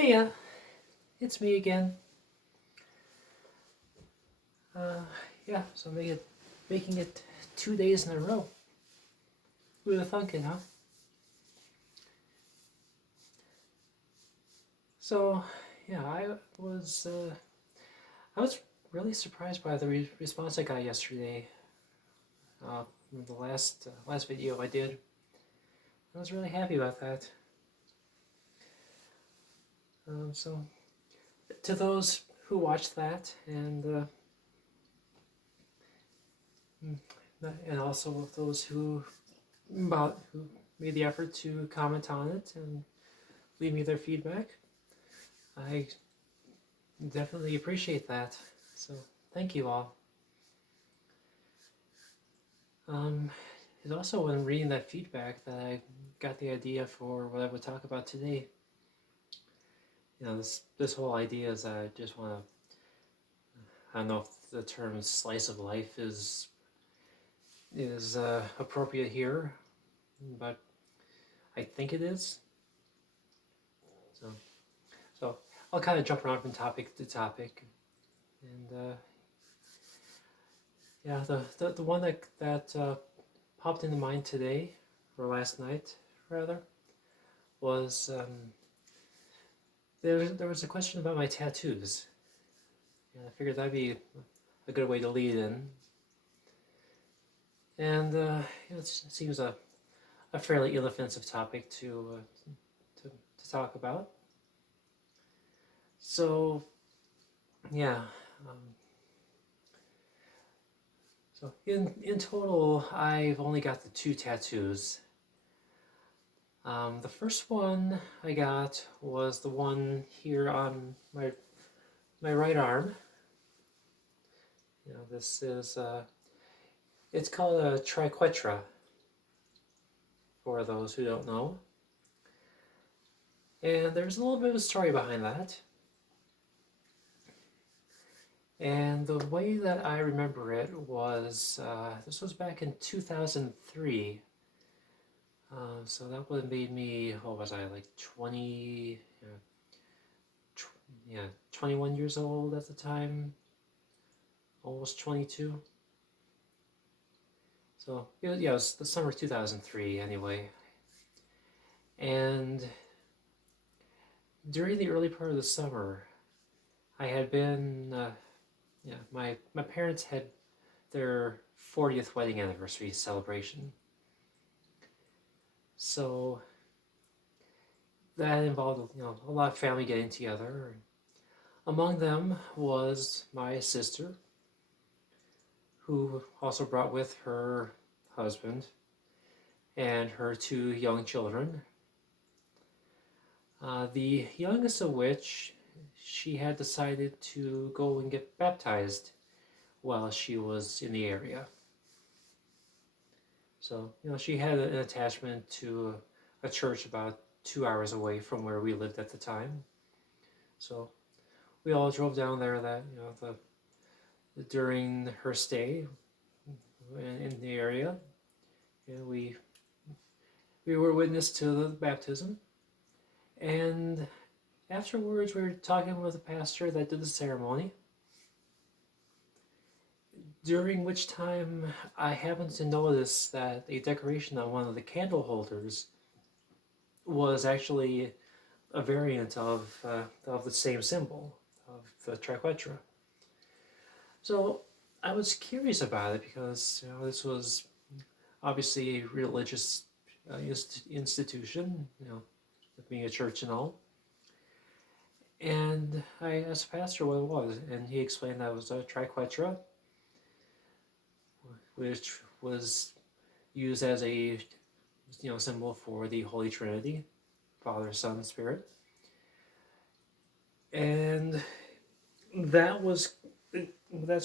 Hey, it's me again. Uh, yeah, so making it 2 days in a row. Who'd have thunk it, huh? So, yeah, I was really surprised by the response I got yesterday. From the last video I did. I was really happy about that. So, to those who watched that, and also those who made the effort to comment on it and leave me their feedback. I definitely appreciate that. So thank you all. It's also when reading that feedback that I got the idea for what I would talk about today. This whole idea is I just want to. I don't know if the term "slice of life" is appropriate here, but I think it is. So I'll kind of jump around from topic to topic, and yeah, the one that popped into mind today, or last night rather, was there was a question about my tattoos. And I figured that'd be a good way to lead in. And it seems a fairly inoffensive topic to talk about. So, yeah. So in total, I've only got the 2 tattoos. The first one I got was the one here on my right arm. This is it's called a triquetra, for those who don't know. And there's a little bit of a story behind that. And the way that I remember it was, this was back in 2003. So that would have made me, what was I, like 21 years old at the time, almost 22. So yeah, it was the summer of 2003 anyway. And during the early part of the summer, I had been, my parents had their 40th wedding anniversary celebration. So that involved, a lot of family getting together. Among them was my sister, who also brought with her husband and her 2 young children. The youngest of which she had decided to go and get baptized while she was in the area. So, she had an attachment to a church about 2 hours away from where we lived at the time. So we all drove down there during her stay in the area, and we were witness to the baptism. And afterwards, we were talking with the pastor that did the ceremony, during which time I happened to notice that a decoration on one of the candle holders was actually a variant of the same symbol, of the triquetra. So I was curious about it because this was obviously a religious institution, being a church and all. And I asked the pastor what it was, and he explained that it was a triquetra, which was used as a symbol for the Holy Trinity, Father, Son, Spirit. And that's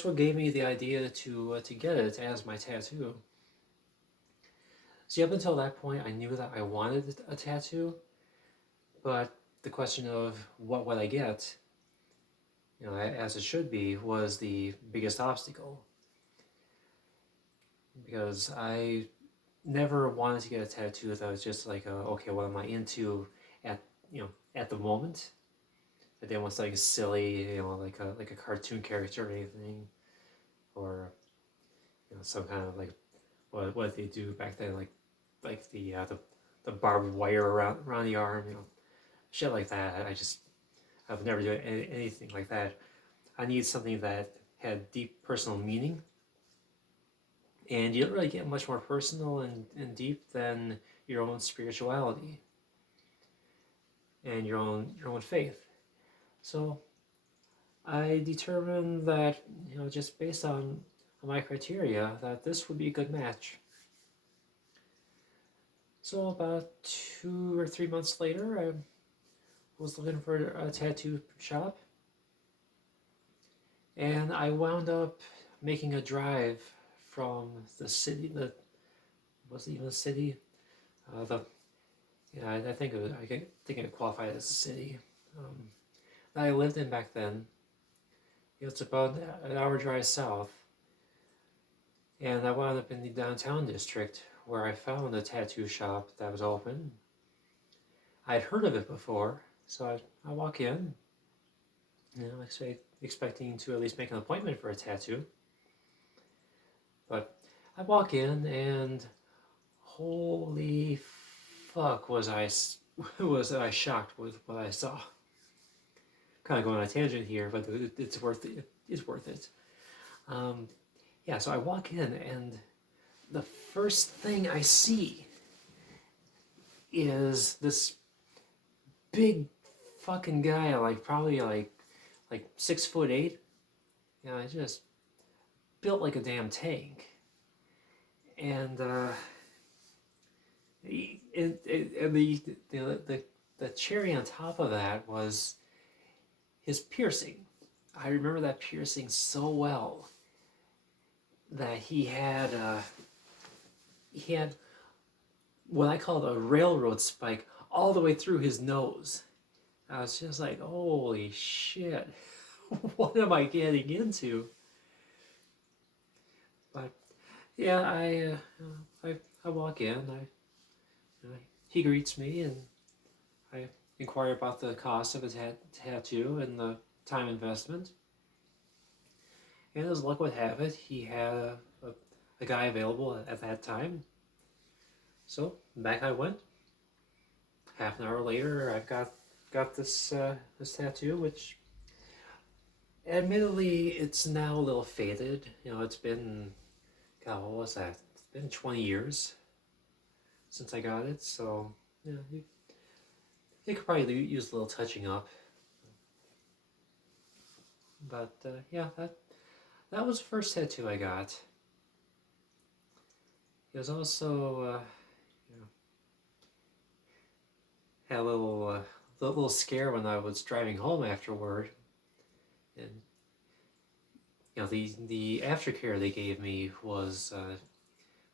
what gave me the idea to get it as my tattoo. See, up until that point, I knew that I wanted a tattoo, but the question of what would I get, as it should be, was the biggest obstacle. Because I never wanted to get a tattoo that was just like, okay, what am I into at the moment? I didn't want like a silly, like a cartoon character or anything, or some kind of like what they do back then, like the barbed wire around the arm, shit like that. I've never done anything like that. I need something that had deep personal meaning, and you don't really get much more personal and deep than your own spirituality and your own faith. So I determined that, just based on my criteria, that this would be a good match. So about 2 or 3 months later, I was looking for a tattoo shop, and I wound up making a drive from the city. The wasn't even a city. The Yeah, I think it qualified as a city that I lived in back then. It's about an hour drive south, and I wound up in the downtown district where I found a tattoo shop that was open. I'd heard of it before, so I walk in, expecting to at least make an appointment for a tattoo. But I walk in, and holy fuck, was I shocked with what I saw. Kind of going on a tangent here, but it's worth it. It's worth it. Yeah, so I walk in, and the first thing I see is this big fucking guy, like probably like 6'8". Just built like a damn tank, and the cherry on top of that was his piercing. I remember that piercing so well, that he had what I called a railroad spike all the way through his nose. I was just like, holy shit, what am I getting into? But yeah, I walk in, he greets me, and I inquire about the cost of a tattoo and the time investment. And as luck would have it, he had a guy available at that time. So back I went. Half an hour later, I've got this tattoo, which admittedly it's now a little faded. It's been, God, what was that? It's been 20 years since I got it, so it could probably use a little touching up. But yeah, that was the first tattoo I got. It was also had a little scare when I was driving home afterward, and the aftercare they gave me was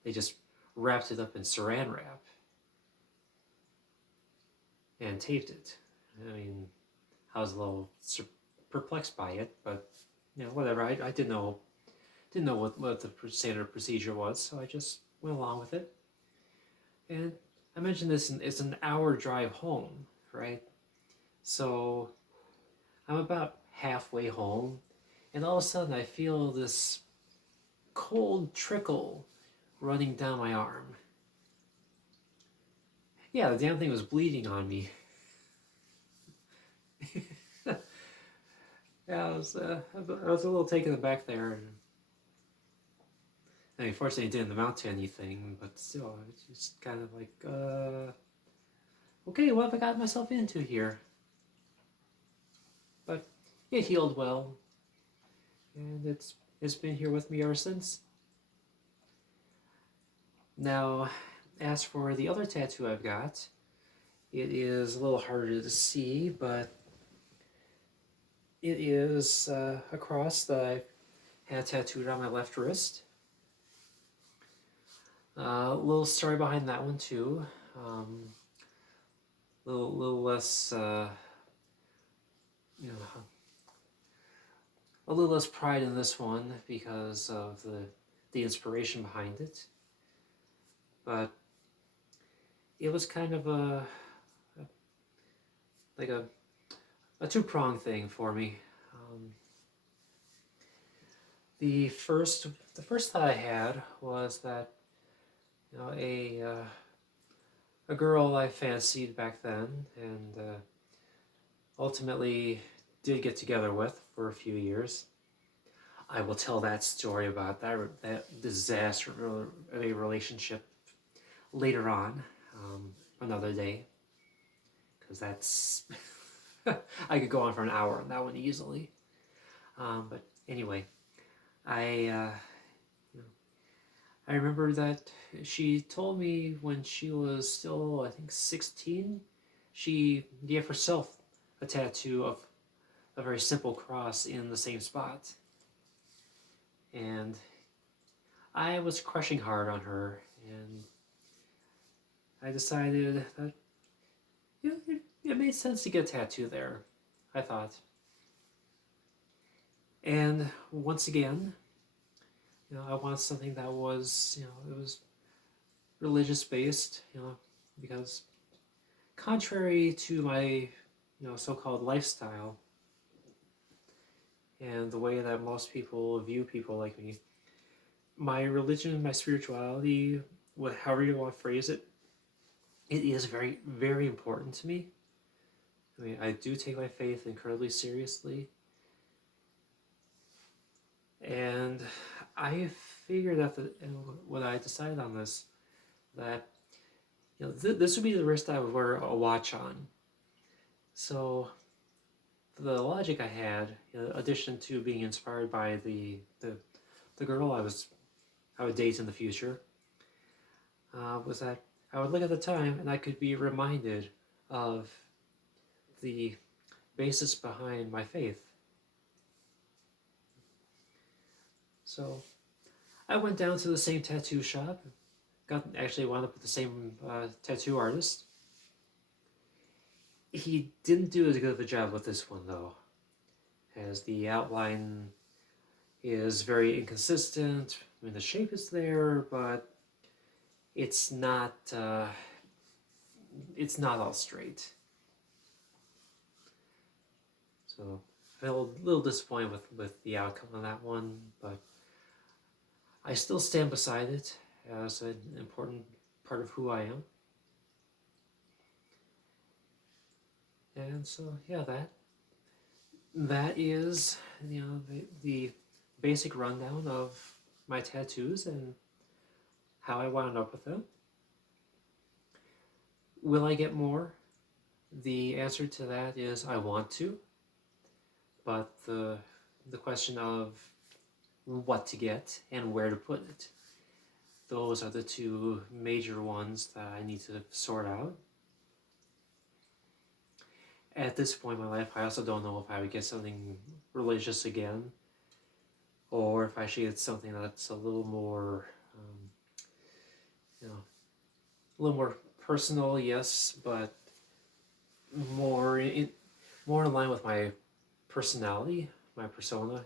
they just wrapped it up in saran wrap and taped it. I mean, I was a little perplexed by it, but whatever. I didn't know what the standard procedure was, so I just went along with it. And I mentioned this, it's an hour drive home, right? So I'm about halfway home, and all of a sudden I feel this cold trickle running down my arm. Yeah, the damn thing was bleeding on me. Yeah, I was a little taken aback there. I mean, fortunately, it didn't amount to anything, but still, it's just kind of like, okay, what have I got myself into here? But it healed well, and it's been here with me ever since. Now, as for the other tattoo I've got, it is a little harder to see, but it is a cross that I had tattooed on my left wrist. A little story behind that one too. Little less, a little less pride in this one because of the inspiration behind it. But it was kind of like a a two-pronged thing for me. Um, the first the first thought I had was that a girl I fancied back then, and ultimately did get together with for a few years. I will tell that story about that disaster of a relationship later on, another day, because that's I could go on for an hour on that one easily. But anyway, I I remember that she told me when she was still, I think, 16, she gave herself a tattoo of a very simple cross in the same spot. And I was crushing hard on her, and I decided that it made sense to get a tattoo there, I thought. And once again, I wanted something that was, it was religious based, because contrary to my, so-called lifestyle and the way that most people view people like me, my religion, my spirituality, however you want to phrase it, it is very, very important to me. I mean, I do take my faith incredibly seriously. And I figured that when I decided on this, that this would be the wrist I would wear a watch on. So the logic I had, in addition to being inspired by the girl I would date in the future, was that I would look at the time and I could be reminded of the basis behind my faith. So I went down to the same tattoo shop, actually wound up with the same tattoo artist. He didn't do as good of a job with this one though, as the outline is very inconsistent. I mean, the shape is there, but it's not all straight. So I felt a little disappointed with the outcome of that one, but I still stand beside it as an important part of who I am. And so yeah, that is the basic rundown of my tattoos and how I wound up with them. Will I get more? The answer to that is I want to, but the question of what to get and where to put it, those are the two major ones that I need to sort out. At this point in my life, I also don't know if I would get something religious again, or if I should get something that's a little more, a little more personal, yes, but more in line with my personality, my persona,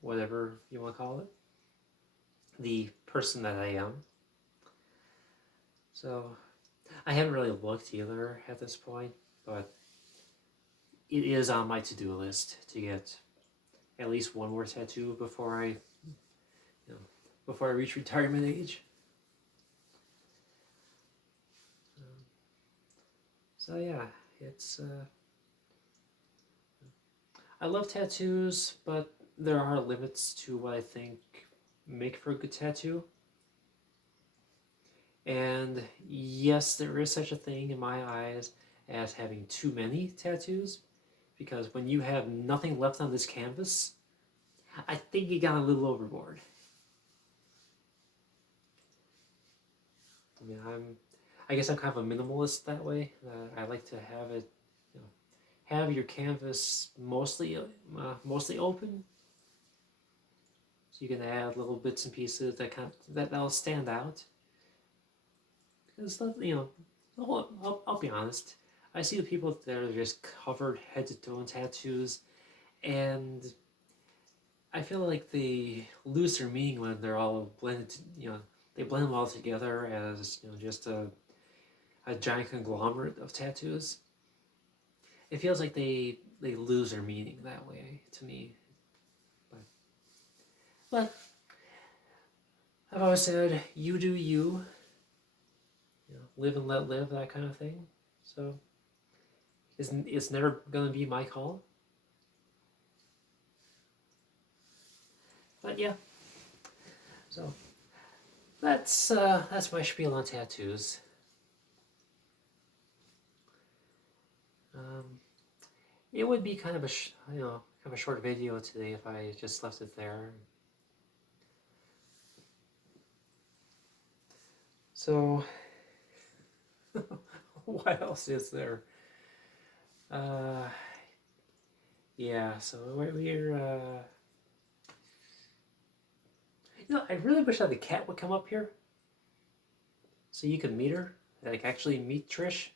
whatever you want to call it, the person that I am. So I haven't really looked either at this point, but it is on my to-do list to get at least one more tattoo before I reach retirement age. So yeah, it's I love tattoos, but there are limits to what I think make for a good tattoo. And yes, there is such a thing in my eyes as having too many tattoos, because when you have nothing left on this canvas, I think you got a little overboard. I mean, I guess I'm kind of a minimalist that way. I like to have it, have your canvas mostly open, so you can add little bits and pieces that'll stand out. Because I'll be honest. I see the people that are just covered head to toe in tattoos, and I feel like they lose their meaning when they're all blended. They blend them all together as just a giant conglomerate of tattoos. It feels like they they lose their meaning that way to me. But I've always said, you do you, live and let live, that kind of thing. So it's never gonna be my call. But yeah, so that's my spiel on tattoos. Um, it would be kind of a kind of a short video today if I just left it there. So what else is there? Yeah, so we're I really wish that the cat would come up here so you could meet her, like actually meet Trish.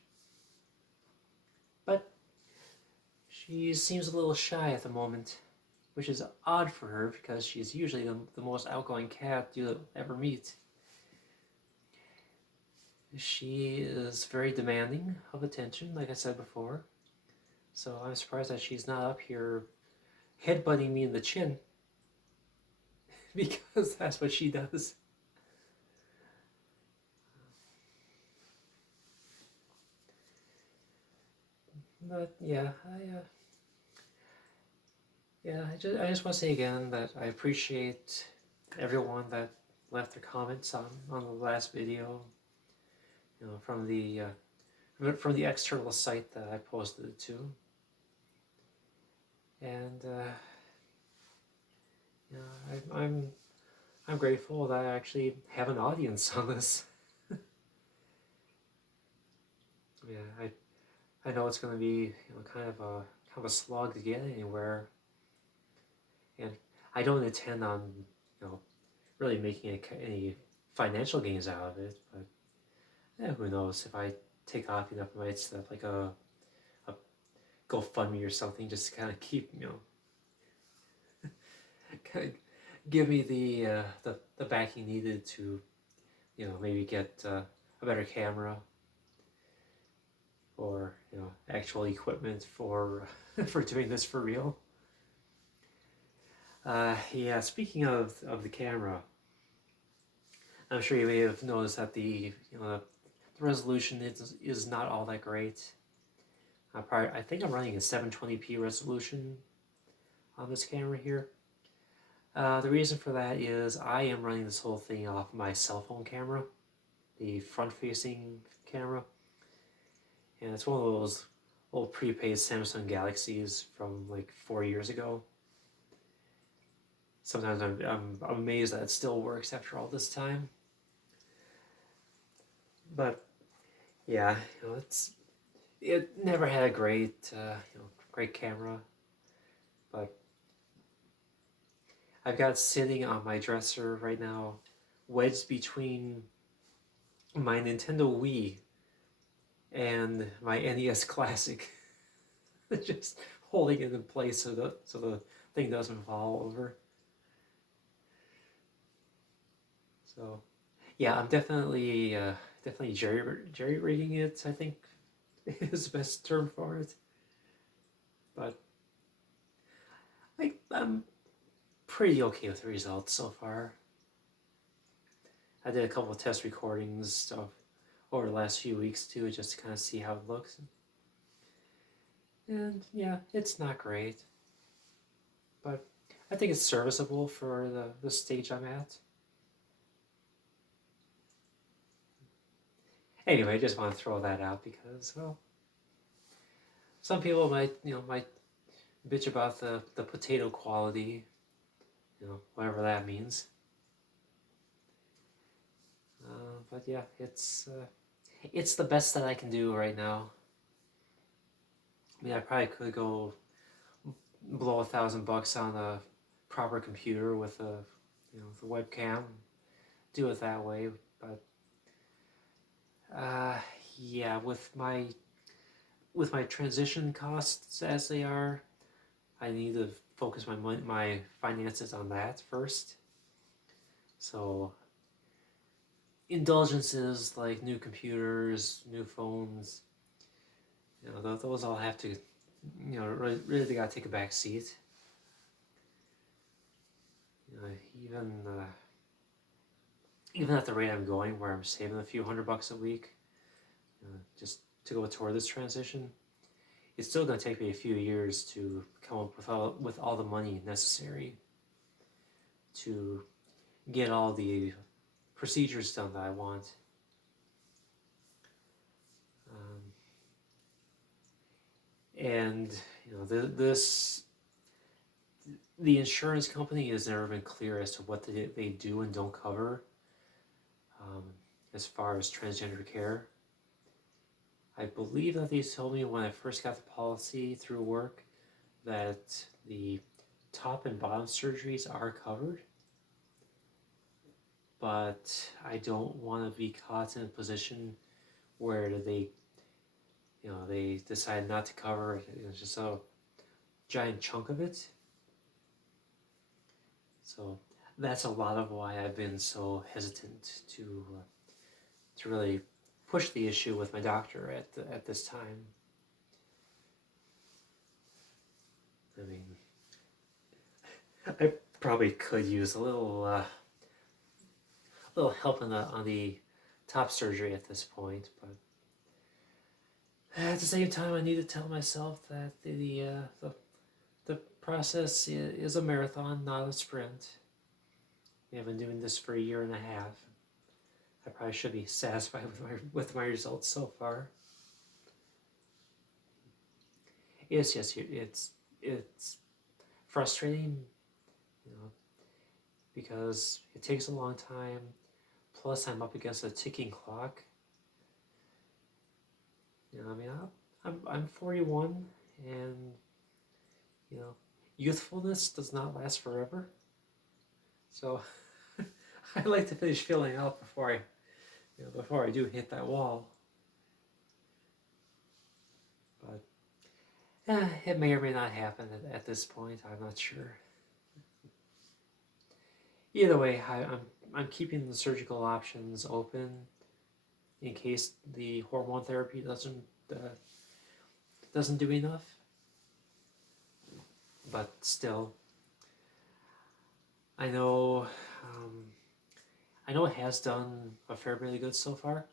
But she seems a little shy at the moment, which is odd for her because she's usually the most outgoing cat you'll ever meet. She is very demanding of attention, like I said before. So I'm surprised that she's not up here headbutting me in the chin because that's what she does. But yeah, I just want to say again that I appreciate everyone that left their comments on the last video. From the external site that I posted it to, and I'm grateful that I actually have an audience on this. Yeah, I know it's going to be kind of a slog to get anywhere, and I don't intend on really making any financial gains out of it. But who knows, if I take off enough, I might set up like a GoFundMe or something just to kind of keep kind of give me the backing needed to maybe get a better camera or actual equipment for for doing this for real. Yeah, speaking of the camera, I'm sure you may have noticed that the resolution is not all that great. I think I'm running a 720p resolution on this camera here. The reason for that is I am running this whole thing off my cell phone camera, the front-facing camera, and it's one of those old prepaid Samsung Galaxies from like 4 years ago. Sometimes I'm amazed that it still works after all this time. But yeah, it never had a great great camera, but I've got it sitting on my dresser right now, wedged between my Nintendo Wii and my NES Classic, just holding it in place so the thing doesn't fall over. So yeah, I'm definitely jerry rigging it, I think is the best term for it. But I'm pretty okay with the results so far. I did a couple of test recordings over the last few weeks too, just to kind of see how it looks. And yeah, it's not great, but I think it's serviceable for the stage I'm at. Anyway, I just want to throw that out because, well, some people might bitch about the potato quality, whatever that means. But yeah, it's the best that I can do right now. I mean, I probably could go blow $1,000 on a proper computer with the webcam, do it that way. But yeah, with my transition costs as they are, I need to focus my finances on that first. So indulgences like new computers, new phones, those all have to really they gotta take a back seat. Even even at the rate I'm going, where I'm saving a few $100 a week, just to go toward this transition, it's still going to take me a few years to come up with all the money necessary to get all the procedures done that I want. And the insurance company has never been clear as to what they do and don't cover um, as far as transgender care. I believe that they told me when I first got the policy through work that the top and bottom surgeries are covered, but I don't want to be caught in a position where they decide not to cover just a giant chunk of it. So that's a lot of why I've been so hesitant to really push the issue with my doctor at this time. I mean, I probably could use a little help on the top surgery at this point, but at the same time, I need to tell myself that the process is a marathon, not a sprint. I've been doing this for a year and a half. I probably should be satisfied with my results so far. Yes, it's frustrating, because it takes a long time. Plus, I'm up against a ticking clock. I mean, I'm 41, and youthfulness does not last forever. So I like to finish filling out before I do hit that wall. But it may or may not happen at this point. I'm not sure. Either way, I'm keeping the surgical options open in case the hormone therapy doesn't do enough. But still, I know it has done a fair bit of good so far.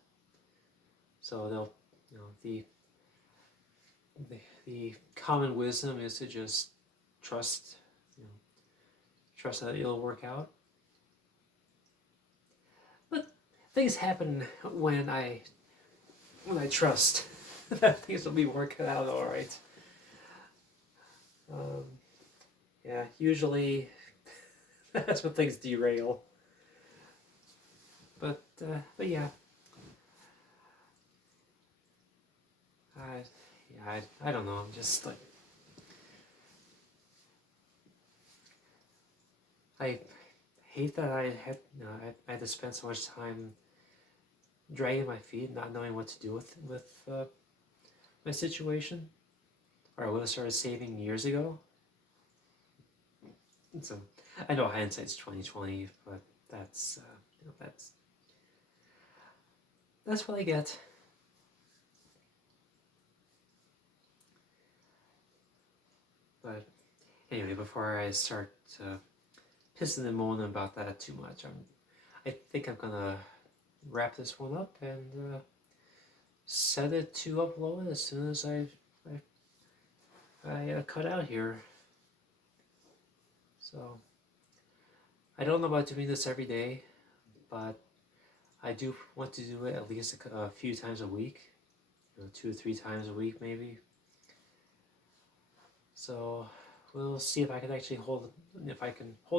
So they'll, the common wisdom is to just trust that it'll work out. But things happen when I trust that things will be working out all right. Yeah, usually that's when things derail. But yeah. I don't know. I'm just like, I hate that I had to spend so much time dragging my feet, not knowing what to do with my situation, or I would have started saving years ago. So I know hindsight's 20/20, but that's what I get. But anyway, before I start pissing and moaning about that too much, I think I'm gonna wrap this one up and set it to upload as soon as I cut out here. So I don't know about doing this every day, but I do want to do it at least a few times a week, 2 or 3 times a week maybe. So we'll see if I can actually hold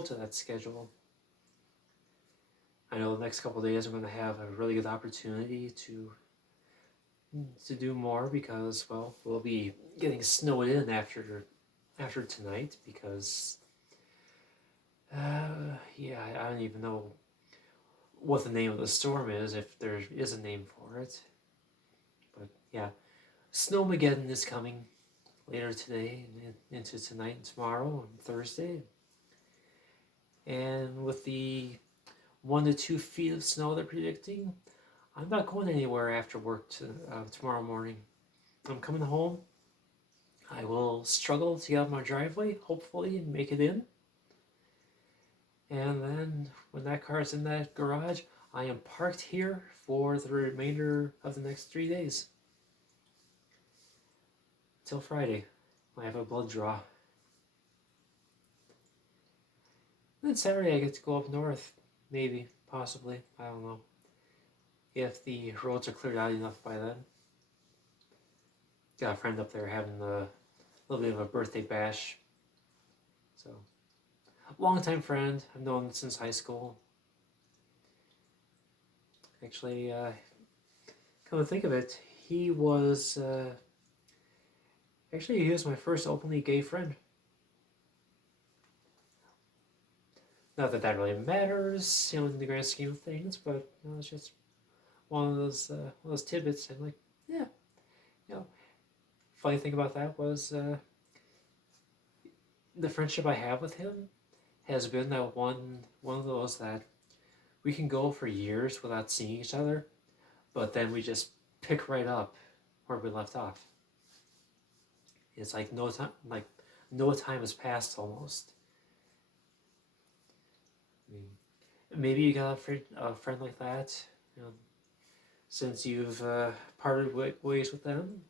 to that schedule. I know the next couple of days I'm going to have a really good opportunity to do more because, well, we'll be getting snowed in after tonight because I don't even know what the name of the storm is, if there is a name for it. But yeah, Snowmageddon is coming later today and into tonight and tomorrow and Thursday. And with the 1 to 2 feet of snow they're predicting, I'm not going anywhere after work tomorrow morning. I'm coming home. I will struggle to get out of my driveway, hopefully make it in. And then when that car is in that garage, I am parked here for the remainder of the next 3 days. Till Friday. I have a blood draw. Then Saturday I get to go up north. Maybe, possibly, I don't know. If the roads are cleared out enough by then. Got a friend up there having a little bit of a birthday bash. So, longtime friend. I've known him since high school. Actually, come to think of it, he was my first openly gay friend. Not that that really matters, in the grand scheme of things, but it's just one of those tidbits. I'm like, yeah, Funny thing about that was the friendship I have with him has been that one of those that we can go for years without seeing each other, but then we just pick right up where we left off. It's like no time has passed almost. I mean, maybe you got a friend like that, since you've parted ways with them,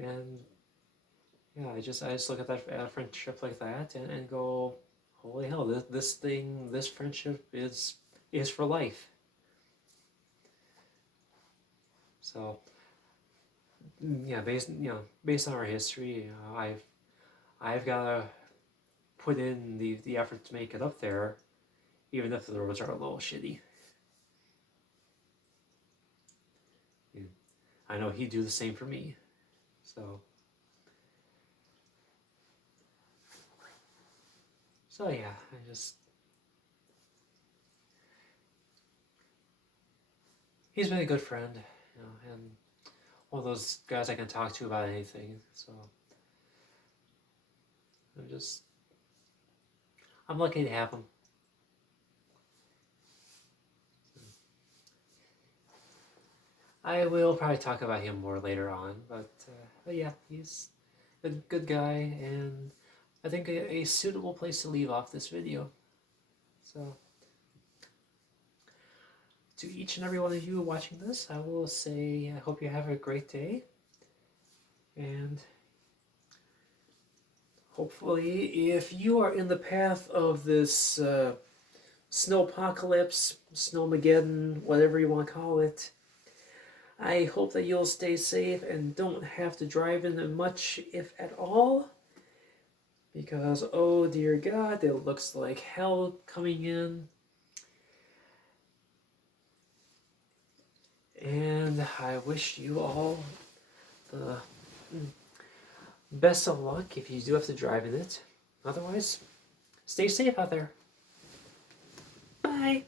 and yeah, I just look at that friendship like that and go, holy hell, this friendship is for life. So yeah, based on our history, I've got to put in the effort to make it up there, even if the roads are a little shitty. Yeah. I know he'd do the same for me. So yeah, he's been a good friend, and one of those guys I can talk to about anything. So I'm lucky to have him. I will probably talk about him more later on, but yeah, he's a good guy, and I think a suitable place to leave off this video. So, to each and every one of you watching this, I will say I hope you have a great day, and hopefully, if you are in the path of this snowpocalypse, snowmageddon, whatever you want to call it, I hope that you'll stay safe and don't have to drive in it much, if at all. Because, oh dear God, it looks like hell coming in. And I wish you all the best of luck if you do have to drive in it. Otherwise, stay safe out there. Bye.